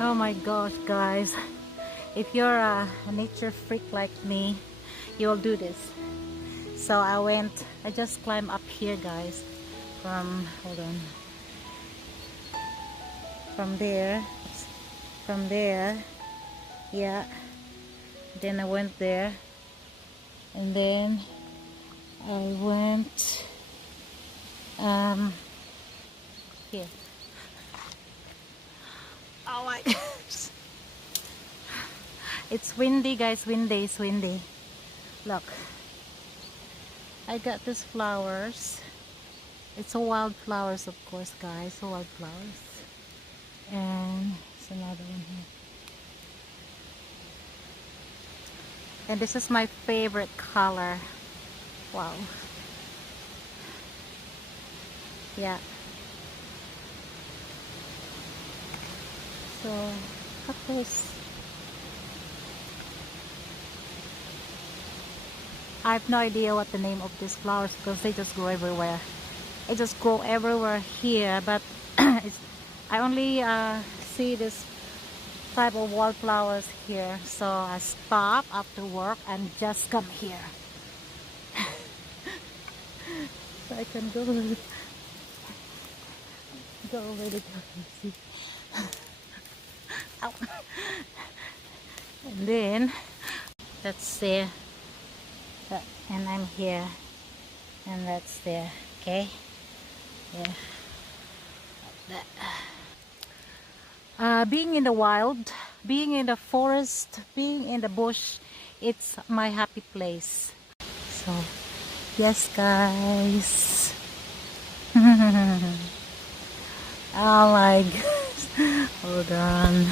Oh my gosh, guys. If you're a nature freak like me, you'll do this. So I just climbed up here, guys. Hold on. From there, yeah. Then I went there. And then I went, here. Oh my gosh. It's windy, guys. It's windy. Look, I got these flowers. It's a wildflowers, of course, guys. Wildflowers. And it's another one here. And this is my favorite color. Wow. Yeah. So, cactus. I have no idea what the name of these flowers because they just grow everywhere. They just grow everywhere here, but I only see this type of wildflowers here. So I stop after work and just come here. So I can go really see. Ow. And then that's there. And I'm here. And that's there. Okay? Yeah. Like that. Being in the wild, being in the forest, being in the bush, it's my happy place. So, yes, guys. Oh my gosh. Hold on.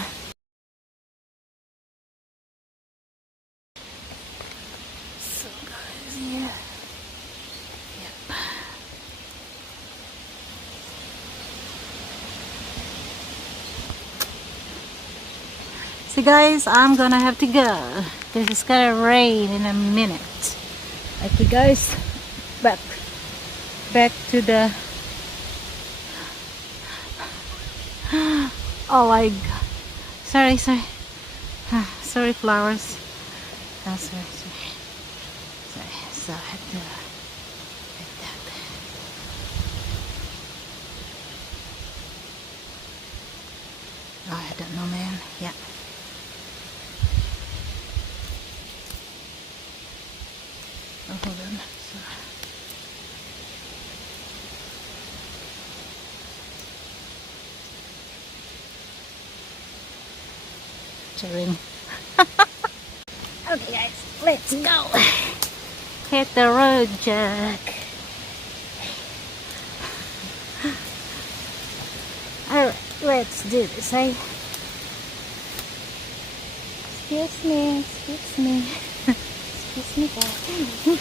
So, guys, yeah. Yep. So guys, I'm gonna have to go. This is gonna rain in a minute. Okay guys, back to the oh my god. Sorry. Sorry flowers. Oh, sorry. So I have to like that. Oh, I don't know, man. Yeah. Oh, hold on. Sorry. Okay, guys, let's go. Hit the road, Jack. Alright, let's do this, eh? Excuse me. Excuse me, guys.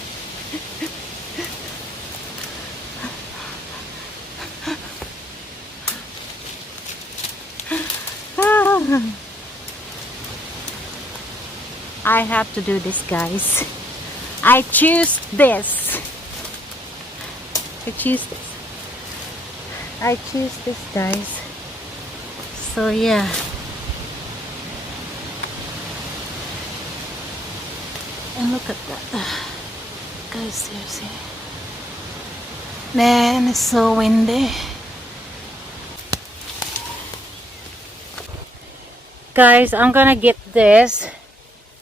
I have to do this, guys. I choose this. I choose this, guys. So yeah. And look at that. Guys, seriously. Man, it's so windy. Guys, I'm gonna get this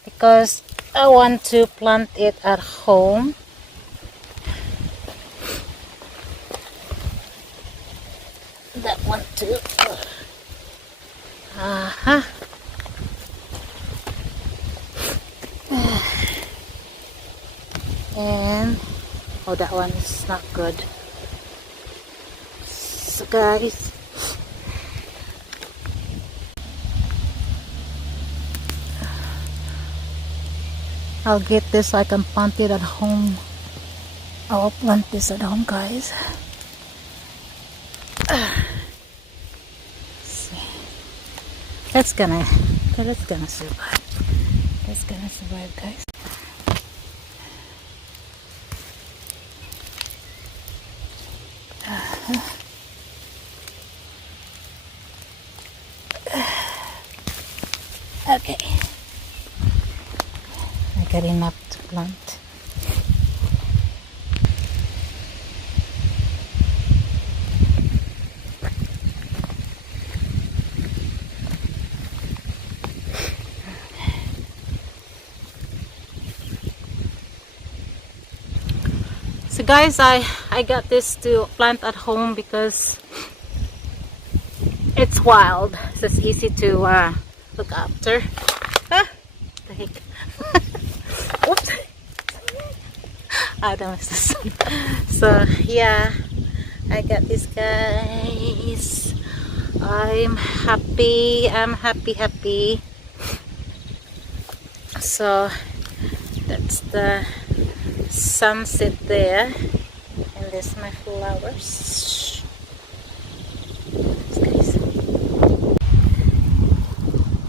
because I want to plant it at home. That one too. And oh, that one is not good. So guys, I'll get this so I can plant it at home. I'll plant this at home, guys. That's gonna survive. That's gonna survive, guys. got enough to plant. So guys, I got this to plant at home because it's wild, so it's easy to look after. Ah, the heck. Oops. Adam is the sun. So yeah, I got this, guys. I'm happy. I'm happy. So that's the sunset there, and there's my flowers. Guys,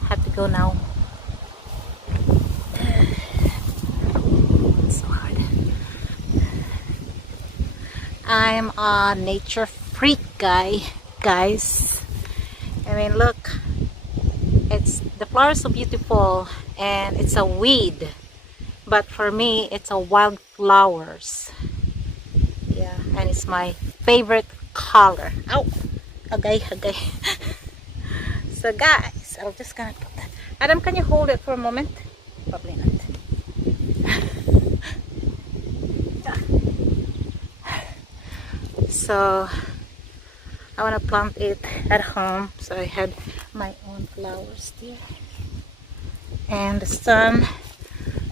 have to go now. It's so hard. I'm a nature freak guys. I mean, look, it's the flowers are beautiful, and it's a weed. But for me, it's a wildflowers. Yeah, and it's my favorite color. Ow! Okay. So guys, I'm just gonna put that. Adam, can you hold it for a moment? Probably not. So I wanna plant it at home. So I had my own flowers there. And the sun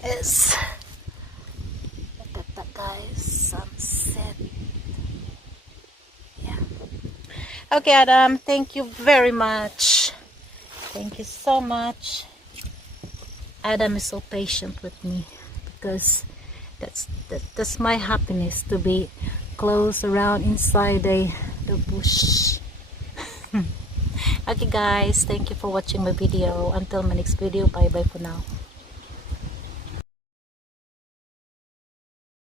is, look at that, guys, sunset. Yeah. Okay, Adam, thank you very much. Thank you so much. Adam is so patient with me because that's my happiness, to be close around inside the bush. Okay guys, thank you for watching my video. Until my next video, bye bye for now.